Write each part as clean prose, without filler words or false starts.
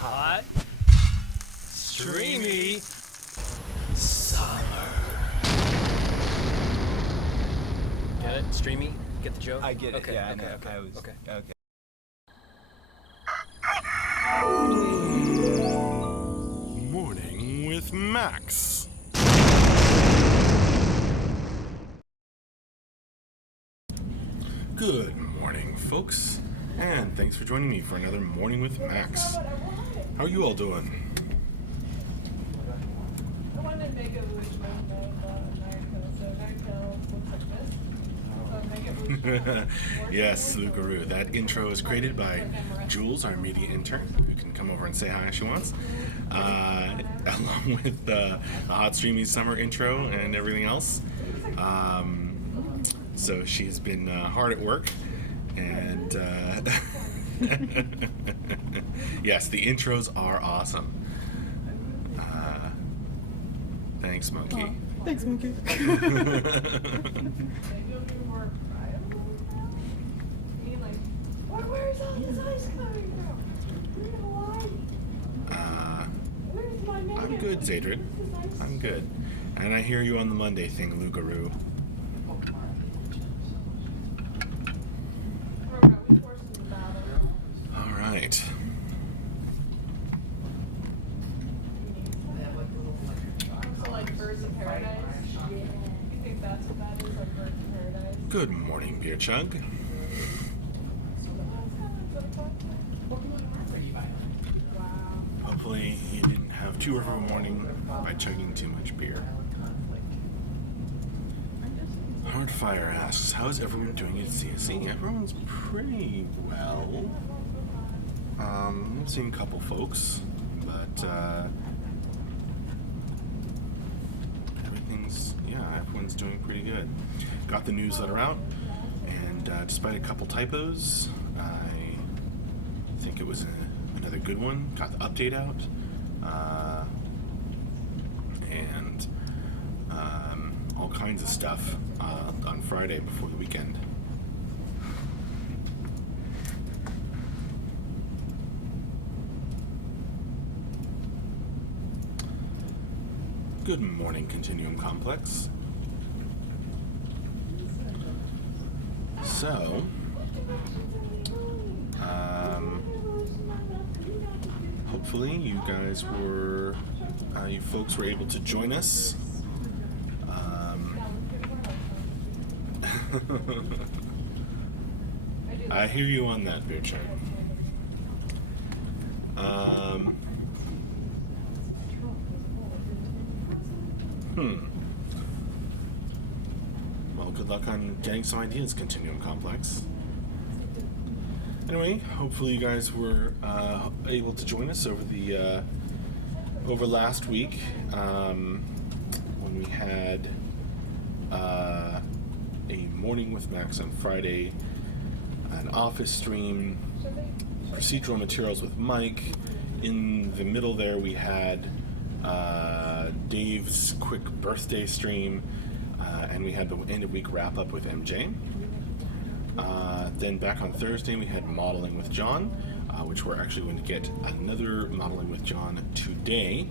hot, streamy summer. Get it? Streamy? Get the joke? I get it. Okay, Yeah, okay, I know. okay, I was, okay. okay. Morning with Max. Good morning, folks, and thanks for joining me for another Morning with Max. How are you all doing? I wanted to make a illusion of America, so America looks like this. So make it illusion. Yes, Lugaroo. That intro is created by Jules, our media intern, who can come over and say hi if she wants, along with the hot streamy summer intro and everything else. So she's been hard at work, and yes, the intros are awesome. Thanks, Monkey. Thanks, Monkey. Maybe it'll be more viable. Being like, where's all this ice coming from? Where's Hawaii? Where's my I'm Megan? good, Zadrid. I'm good. And I hear you on the Monday thing, Lugaroo. All right. So like Birds of Paradise? You think that's what that is, like Birds of Paradise? Good morning, Beer Chug. Wow. Hopefully you didn't have too rough of a morning by chugging too much beer. Hardfire asks, how is everyone doing at CSE? Everyone's pretty well. I've seen a couple folks, but everyone's doing pretty good. Got the newsletter out, and despite a couple typos, I think it was another good one. Got the update out, and all kinds of stuff on Friday before the weekend. Good morning, Continuum Complex. So, hopefully you guys were, you folks were able to join us. I hear you on that, Beer Chug. Well, good luck on getting some ideas, Continuum Complex. Anyway, hopefully you guys were able to join us over the over last week when we had a Morning with Max on Friday, an office stream, procedural materials with Mike. In the middle there we had Dave's quick birthday stream, and we had the end of week wrap up with MJ. Then back on Thursday we had modeling with John, which we're actually going to get another modeling with John today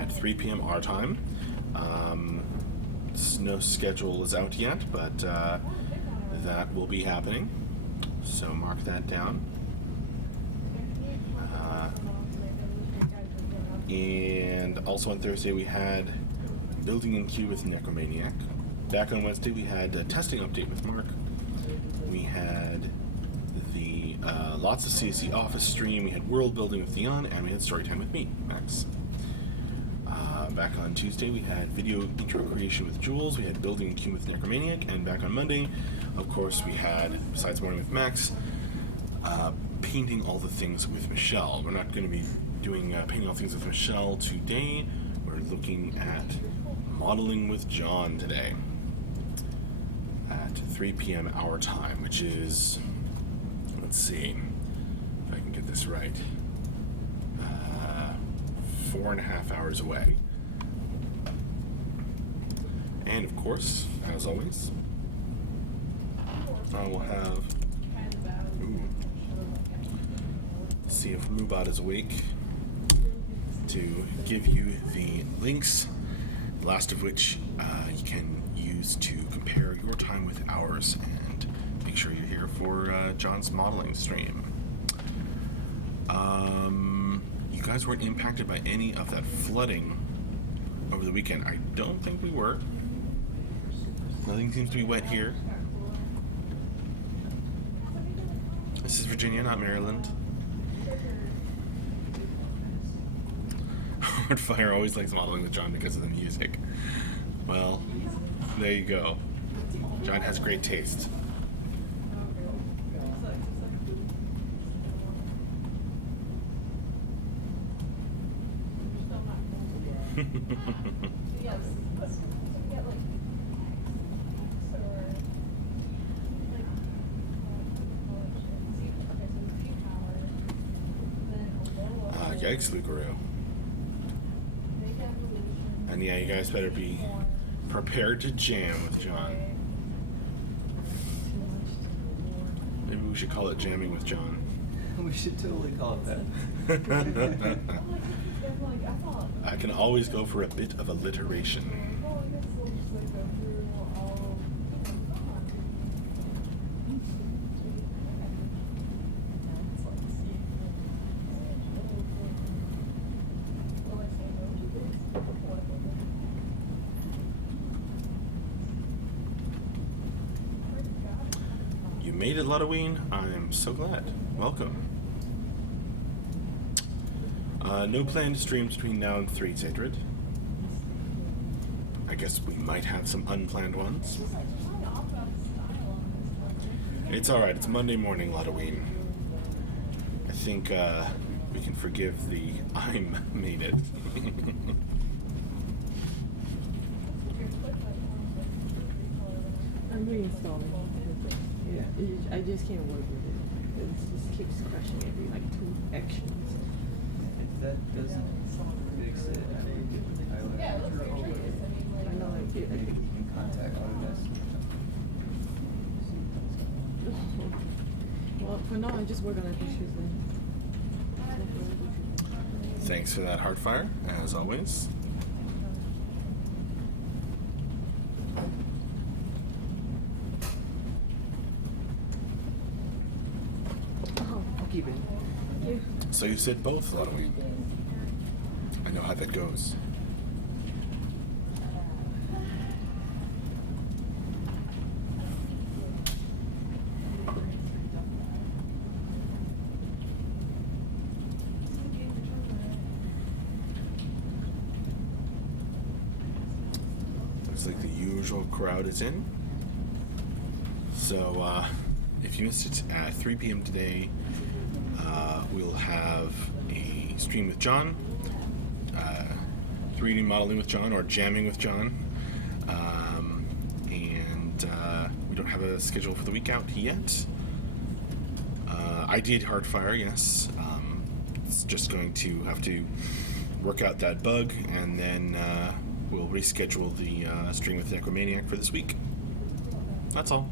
at 3 p.m. our time. No schedule is out yet, but that will be happening, so mark that down. And also on Thursday we had Building in Queue with Necromaniac. Back on Wednesday we had a testing update with Mark. We had the lots of CSE office stream, we had world building with Theon, and we had story time with me, Max. Back on Tuesday we had video intro creation with Jules, we had building in Queue with Necromaniac, and back on Monday, of course, we had, besides Morning with Max, painting all the things with Michelle. We're not going to be doing painting all things with Michelle today. We're looking at modeling with John today at 3 p.m. our time, which is, let's see if I can get this right, 4.5 hours away. And of course, as always, I will have, see if Mubot is awake. to give you the links, the last of which you can use to compare your time with ours, and make sure you're here for John's modeling stream. You guys weren't impacted by any of that flooding over the weekend. I don't think we were. Nothing seems to be wet here. This is Virginia, not Maryland. Hardfire always likes modeling with John because of the music. Well, there you go. John has great taste. Yikes, Lucario. And yeah, you guys better be prepared to jam with John. Maybe we should call it jamming with John. We should totally call it that. I can always go for a bit of alliteration. You made it, Ludoween. I am so glad. Welcome. No planned streams between now and 3, Cedrid. I guess we might have some unplanned ones. It's alright, it's Monday morning, Ludoween. I think we can forgive the I'm made it. I'm reinstalling. Yeah. I just can't work with it. It just keeps crashing every like 2 actions. If that doesn't fix it, I would get the pilot. Yeah, it looks very curious. I know I get Maybe you can contact Autodesk. Well, for now I just work on it issues then. Thanks for that, Heartfire, as always. Oh, I'll keep it. Thank you. So you said both, Ludoween. I know how that goes. Looks like the usual crowd is in. So, if you missed it, at 3 p.m. today, we'll have a stream with John, 3D modeling with John, or jamming with John. And we don't have a schedule for the week out yet. I did Hardfire, yes. It's just going to have to work out that bug, and then we'll reschedule the stream with Necromaniac for this week. That's all.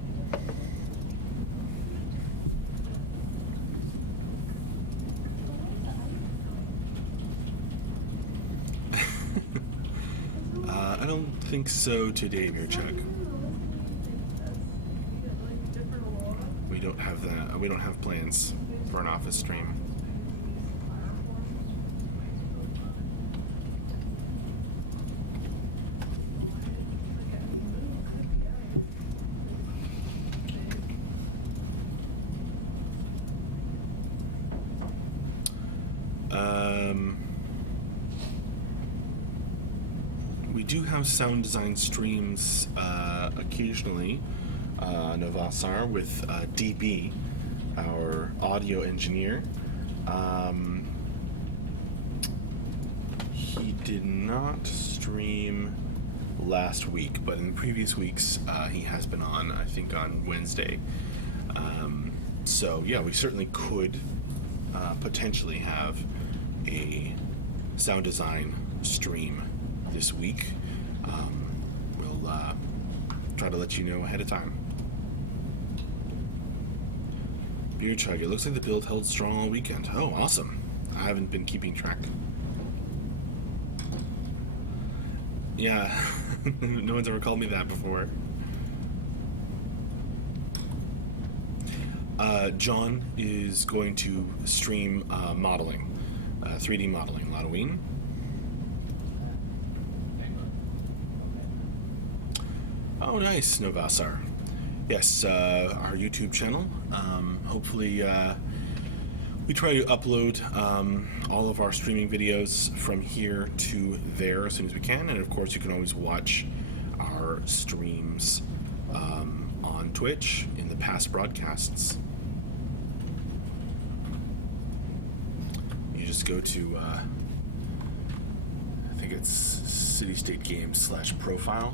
I don't think so today, Mirchuk. We don't have that. We don't have plans for an office stream. We do have sound design streams occasionally, Novasar, with DB, our audio engineer. He did not stream last week, but in previous weeks he has been on, I think on Wednesday. So yeah, we certainly could potentially have a sound design stream this week. We'll try to let you know ahead of time. Beer Chug, it looks like the build held strong all weekend. Oh, awesome. I haven't been keeping track. Yeah, no one's ever called me that before. John is going to stream modeling, 3D modeling, Halloween. Oh, nice, Novasar. Yes, our YouTube channel. Hopefully, we try to upload all of our streaming videos from here to there as soon as we can. And of course, you can always watch our streams on Twitch in the past broadcasts. You just go to, I think it's City State Games /profile.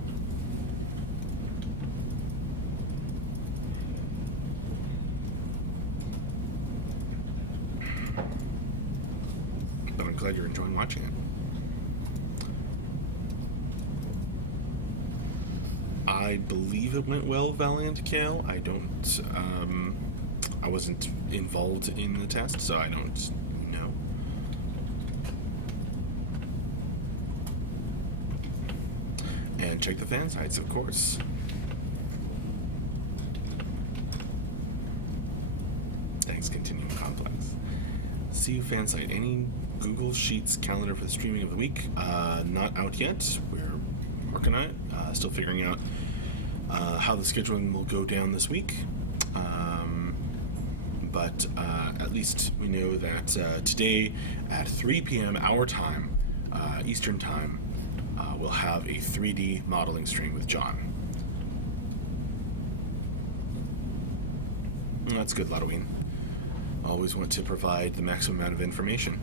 But I'm glad you're enjoying watching it. I believe it went well, Valiant Kale. I don't, I wasn't involved in the test, so I don't know. And check the fan sites, of course. Thanks, Continuum Complex. See you, fan site. Any Google Sheets calendar for the streaming of the week? Not out yet. We're working on it. Still figuring out how the scheduling will go down this week. But at least we know that today at 3 p.m. our time, Eastern time, we'll have a 3D modeling stream with John. That's good, Halloween. Always want to provide the maximum amount of information.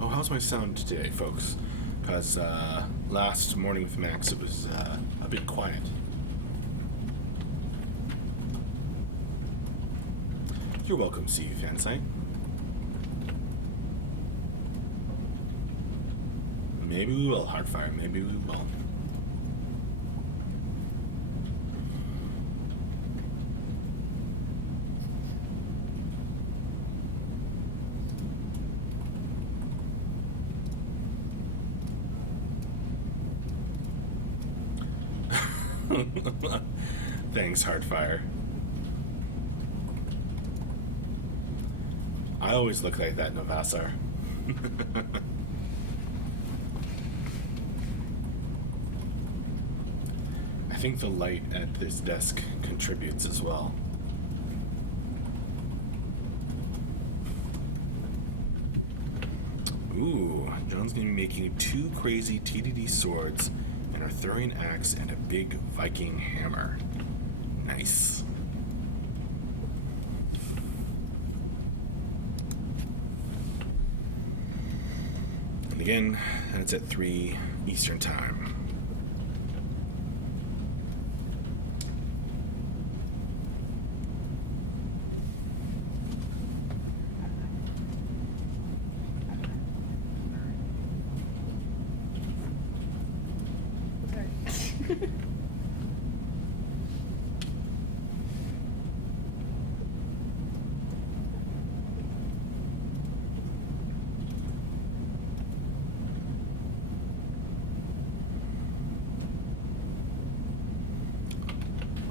Oh, how's my sound today, folks? Because last morning with Max, it was a bit quiet. You're welcome, CU Fansite. Maybe we will, Heartfire. Maybe we will. Thanks, Heartfire. I always look like that, Novasar. I think the light at this desk contributes as well. Ooh, John's gonna be making 2 crazy TDD swords, an Arthurian axe, and a big Viking hammer. Nice. And again, that's at 3 Eastern time.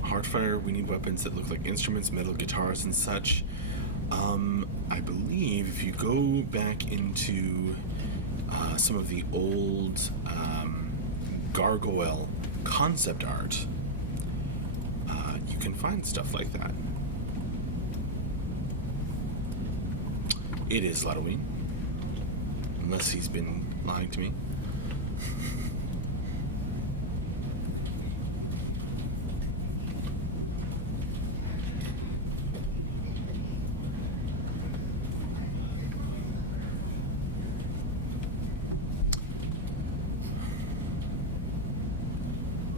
Heartfire, we need weapons that look like instruments, metal guitars, and such. I believe if you go back into some of the old Gargoyle concept art, you can find stuff like that. It is Halloween. Unless he's been lying to me.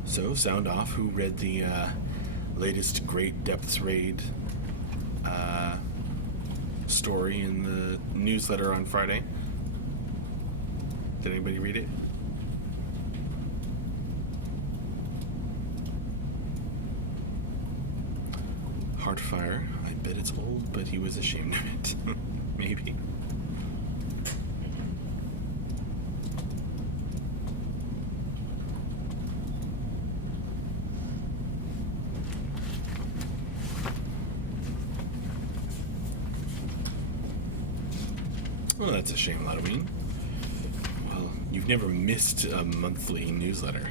So, sound off. Who read the latest Great Depths Raid story in the newsletter on Friday? Did anybody read it? Heartfire. I bet it's old, but he was ashamed of it. Maybe. Well, that's a shame, Halloween. Well, you've never missed a monthly newsletter.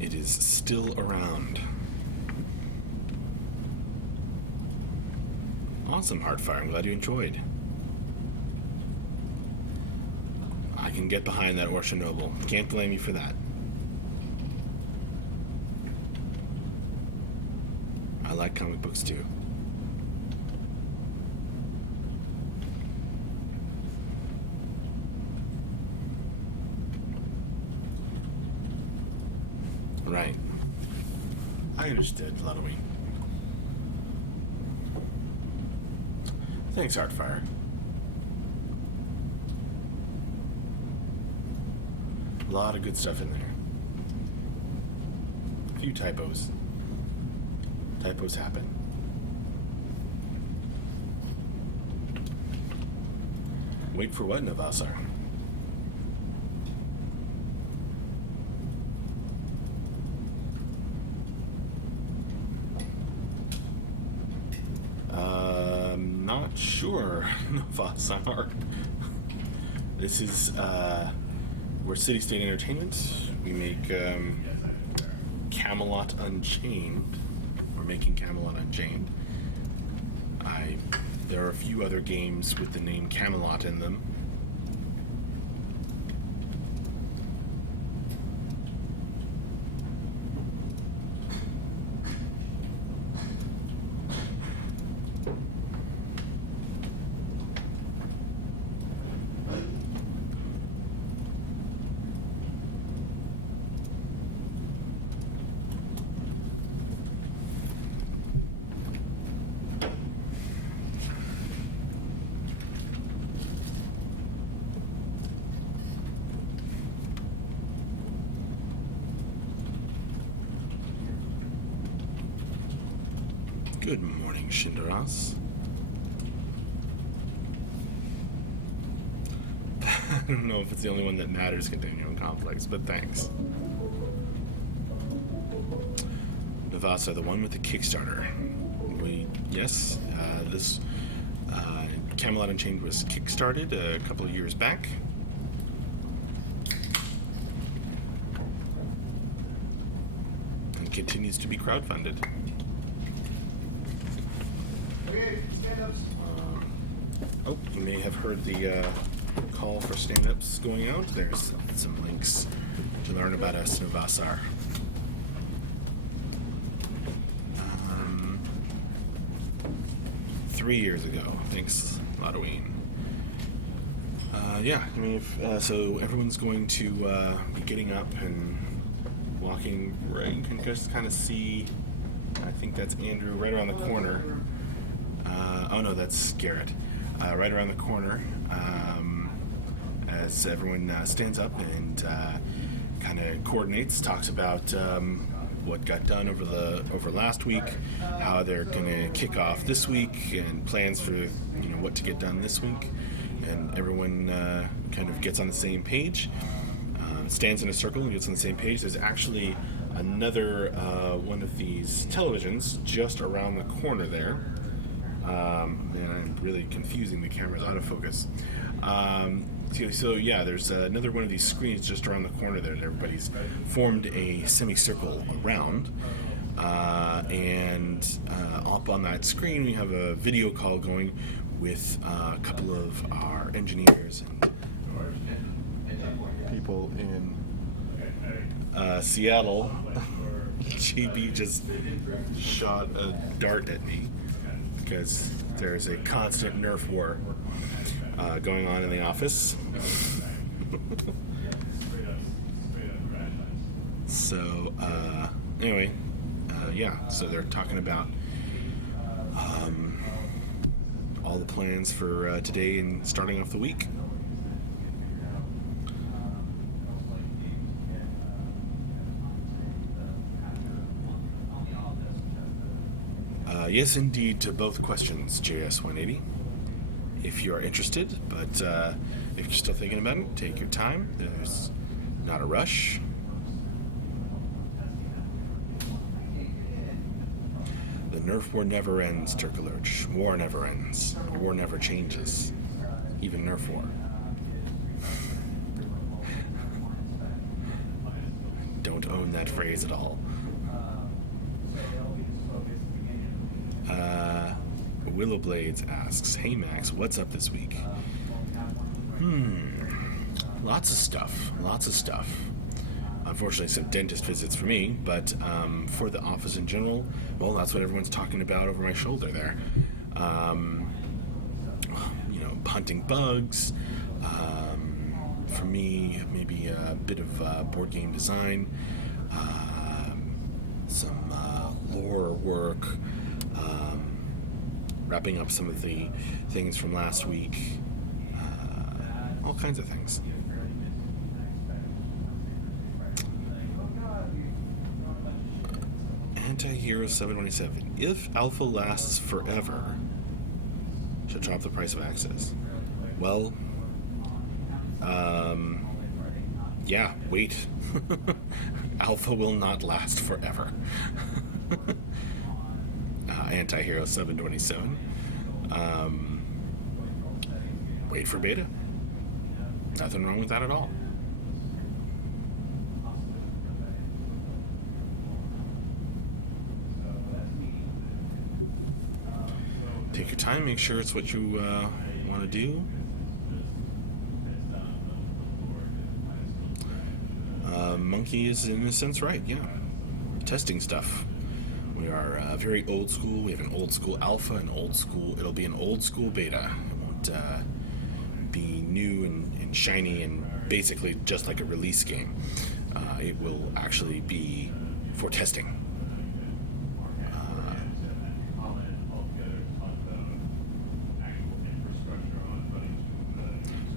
It is still around. Awesome, Heartfire. I'm glad you enjoyed. I can get behind that Orsha Noble. Can't blame you for that. I like comic books too. Right. I understood, Halloween. Thanks, Heartfire. A lot of good stuff in there. A few typos. Typos happen. Wait for what, Navasar? Not sure, Navasar. This is, we're City State Entertainment. We make, Camelot Unchained. We're making Camelot Unchained. There are a few other games with the name Camelot in them. Good morning, Shindaras. I don't know if it's the only one that matters, Continuum Complex, but thanks. Navasa, the one with the Kickstarter. Yes, this Camelot Unchained was kickstarted a couple of years back. And continues to be crowdfunded. Oh, you may have heard the call for stand-ups going out. There's some links to learn about us, Navasar. 3 years ago. Thanks, Halloween. Yeah, I mean, so everyone's going to be getting up and walking. Right, you can just kind of see. I think that's Andrew right around the corner. Oh no, that's Garrett. Right around the corner, as everyone stands up and kind of coordinates, talks about what got done over last week, how they're going to kick off this week, and plans for what to get done this week, and everyone kind of gets on the same page, stands in a circle and gets on the same page. There's actually another one of these televisions just around the corner there. Man, I'm really confusing the camera's autofocus. So yeah, there's another one of these screens just around the corner there that everybody's formed a semicircle around. And up on that screen we have a video call going with a couple of our engineers and people in Seattle. GB just shot a dart at me because there's a constant Nerf war going on in the office. So anyway, yeah, so they're talking about all the plans for today and starting off the week. Yes, indeed, to both questions, JS180. If you are interested, but if you're still thinking about it, take your time. There's not a rush. The Nerf war never ends, Turkalurch. War never ends. War never changes. Even Nerf war. Don't own that phrase at all. Willowblades asks, "Hey Max, what's up this week?" Lots of stuff. Lots of stuff. Unfortunately, some dentist visits for me, but for the office in general, well, that's what everyone's talking about over my shoulder there. Hunting bugs. For me, maybe a bit of board game design, some lore work, wrapping up some of the things from last week, all kinds of things. Anti-Hero 727. If Alpha lasts forever, should drop the price of access. Well, yeah, wait. Alpha will not last forever. Anti-Hero 727. Wait for beta. Nothing wrong with that at all. Take your time, make sure it's what you want to do. Monkey is in a sense right, yeah. Testing stuff. We are very old school. We have an old school alpha, it'll be an old school beta. It won't be new and shiny and basically just like a release game. It will actually be for testing.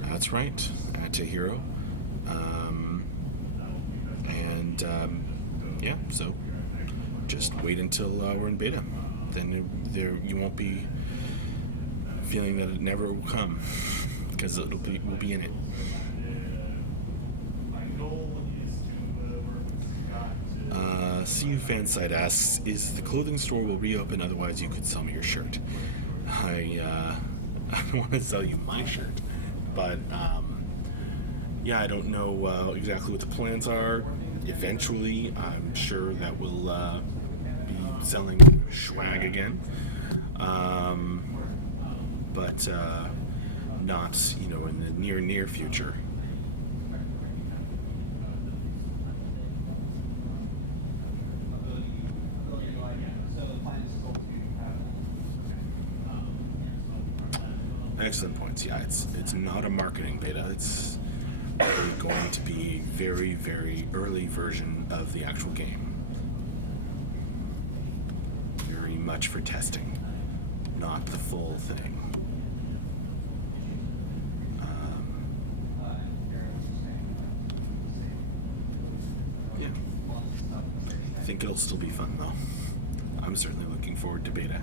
That's right, Anti-Hero. Yeah, so just wait until we're in beta. Then you won't be feeling that it never will come, because we'll be in it. CU Fanside asks, "Is the clothing store will reopen? Otherwise, you could sell me your shirt." I don't want to sell you my shirt, but yeah, I don't know exactly what the plans are. Eventually, I'm sure that we'll be selling swag again, but not, in the near future. Excellent points. Yeah, it's not a marketing beta. It's really going to be very, very early version of the actual game. Very much for testing, not the full thing. Yeah. I think it'll still be fun though. I'm certainly looking forward to beta.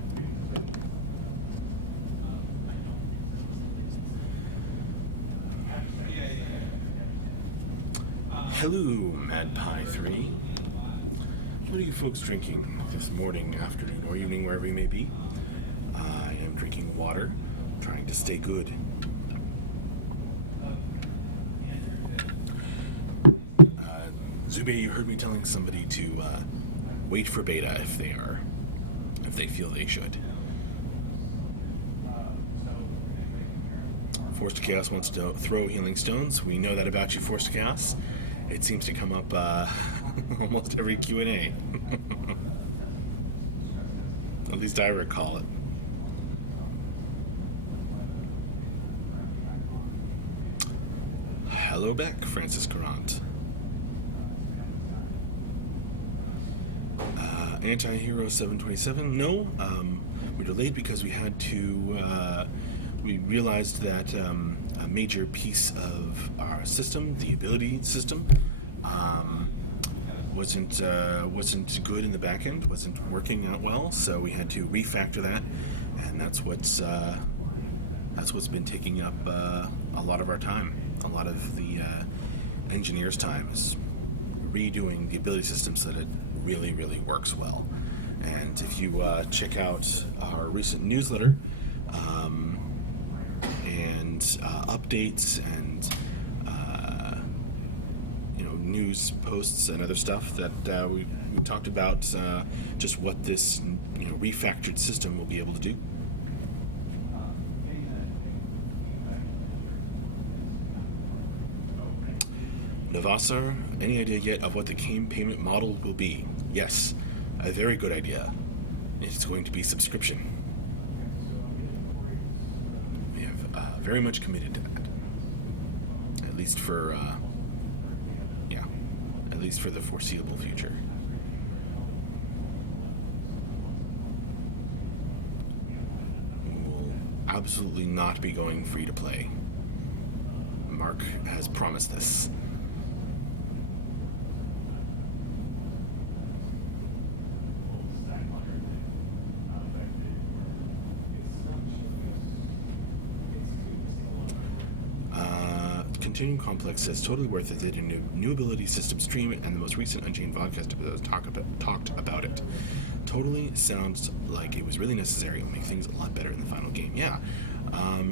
Hello, MadPie3. What are you folks drinking this morning, afternoon, or evening, wherever you may be? I am drinking water, trying to stay good. Zube, you heard me telling somebody to wait for beta if they feel they should. Forced Chaos wants to throw healing stones. We know that about you, Forced Chaos. It seems to come up almost every Q&A. At least I recall it. Hello back, Francis Courant. Anti-Hero 727. No, we delayed because we had to. We realized that a major piece of our system, the ability system, wasn't good in the back end, wasn't working out well, so we had to refactor that, and that's what's been taking up a lot of our time. A lot of the engineers' time is redoing the ability system so that it really, really works well. And if you check out our recent newsletter and updates and news posts and other stuff that we talked about, just what this refactored system will be able to do. Navasar, any idea yet of what the game payment model will be? Yes, a very good idea. It's going to be subscription. We have very much committed to that. At least for the foreseeable future. We will absolutely not be going free to play. Mark has promised this. Continuum Complex says totally worth it. They did a new ability system stream and the most recent Unchained Vodcast episode talked about it. Totally sounds like it was really necessary. It'll make things a lot better in the final game. Yeah,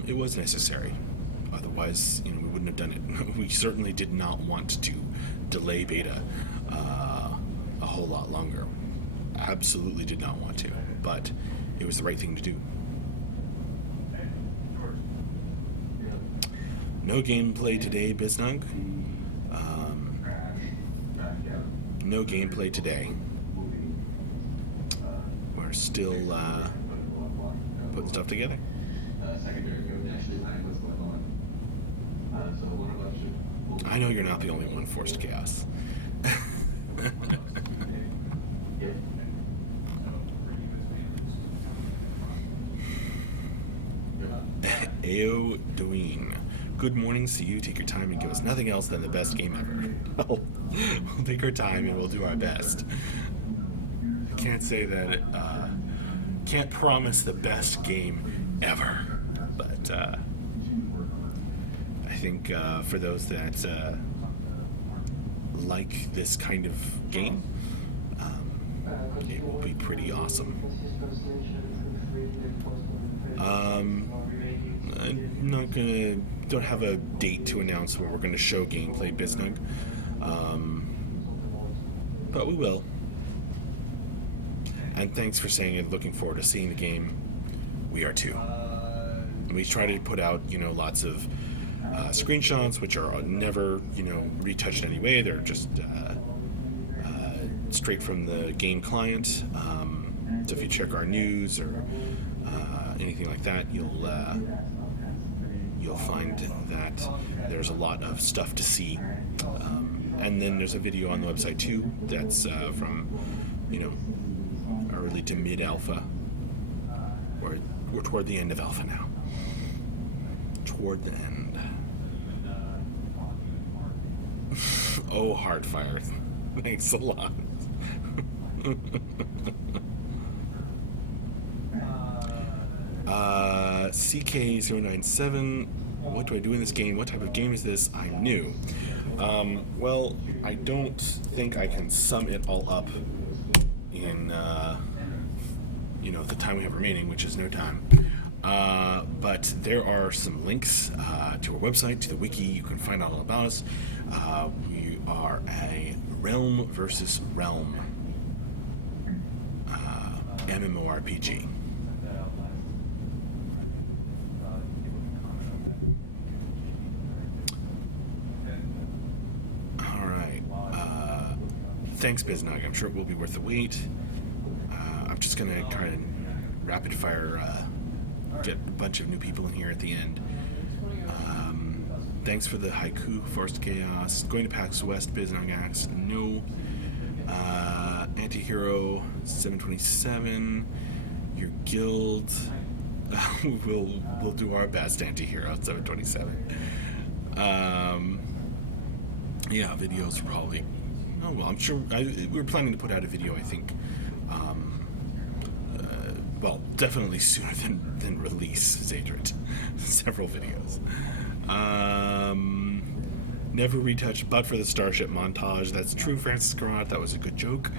it was necessary. Otherwise, we wouldn't have done it. We certainly did not want to delay beta a whole lot longer. Absolutely did not want to, but it was the right thing to do. No gameplay today, Biznug. No gameplay today. We're still putting stuff together. I know you're not the only one forced chaos. Ao Dween. Good morning, see you. Take your time and give us nothing else than the best game ever. Well, we'll take our time and we'll do our best. I can't say that, can't promise the best game ever, but I think for those that like this kind of game, it will be pretty awesome. I'm don't have a date to announce where we're gonna show gameplay, Biznug. But we will. And thanks for saying it. Looking forward to seeing the game. We are too. We try to put out, lots of screenshots, which are never, retouched in any way. They're just straight from the game client. So if you check our news or anything like that, you'll find that there's a lot of stuff to see. And then there's a video on the website too that's from, early to mid alpha, or we're toward the end of alpha now. Toward the end. Oh, Heartfire. Thanks a lot. CK097, what do I do in this game? What type of game is this? I'm new. Well, I don't think I can sum it all up in, the time we have remaining, which is no time. But there are some links to our website, to the wiki. You can find out all about us. We are a Realm versus Realm MMORPG. Thanks, Biznug. I'm sure it will be worth the wait. I'm just going to try to rapid fire get a bunch of new people in here at the end. Thanks for the haiku, Forced Chaos. Going to PAX West, Biznug asks. No. Antihero 727. Your guild. We'll do our best, Antihero 727. Yeah, videos are probably Oh well, I'm sure. We were planning to put out a video. I think. Well, definitely sooner than release Zadrit. Several videos. Never retouched, but for the Starship montage. That's true, Francis Garrott. That was a good joke.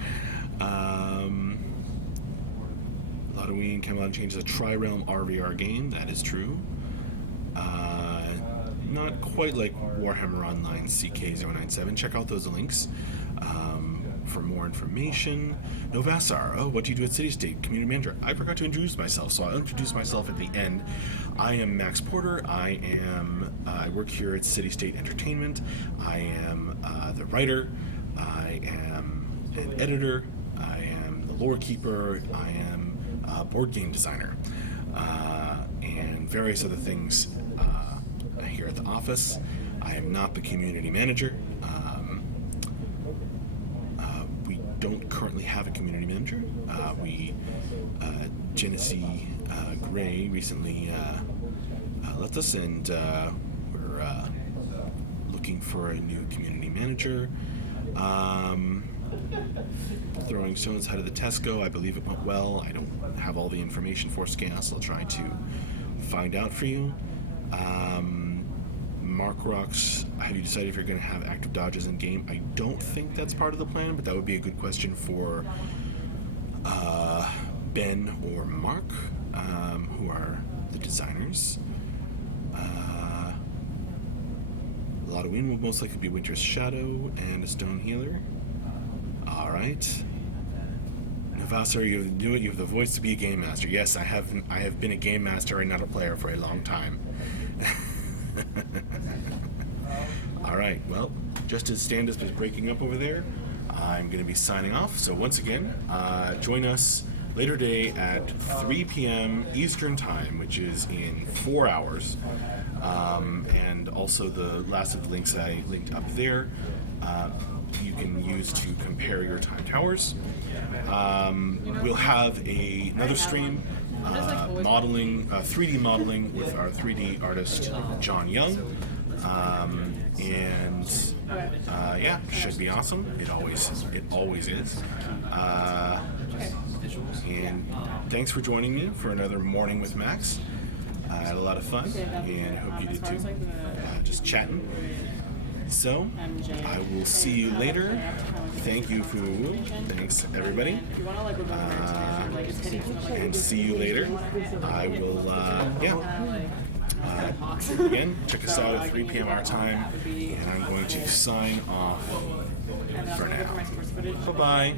Halloween came out and changed the Tri-Realm RVR game. That is true. Not quite like Warhammer Online CK097. Check out those links for more information. Novasar. Oh, what do you do at City State? Community manager. I forgot to introduce myself, so I'll introduce myself at the end. I am Max Porter. I work here at City State Entertainment. I am the writer. I am an editor. I am the lore keeper. I am a board game designer. And various other things here at the office. I am not the community manager. We don't currently have a community manager. Genesee Gray recently left us, and we're looking for a new community manager. Throwing stones out of the Tesco. I believe it went well. I don't have all the information for Scans. I'll try to find out for you. Mark rocks. Have you decided if you're going to have active dodges in game? I don't think that's part of the plan, but that would be a good question for Ben or Mark, who are the designers. Halloween will most likely be Winter's Shadow and a Stone Healer. All right. Navasar, you knew it. You have the voice to be a game master. Yes, I have been a game master and not a player for a long time. All right. Well, just as Standus was breaking up over there, I'm going to be signing off. So once again, join us later today at 3 p.m. Eastern Time, which is in 4 hours. And also the last of the links that I linked up there, you can use to compare your time towers. We'll have another stream modeling, 3D modeling with our 3D artist John Young. Yeah, should be awesome. It always is. And thanks for joining me for another morning with Max. I had a lot of fun, and I hope you did too. Just chatting. So, I will see you later. Thank you, Fu. Thanks, everybody. And see you later. I will, again, check us out at 3 p.m. our time, and I'm going to sign off for now. Bye-bye.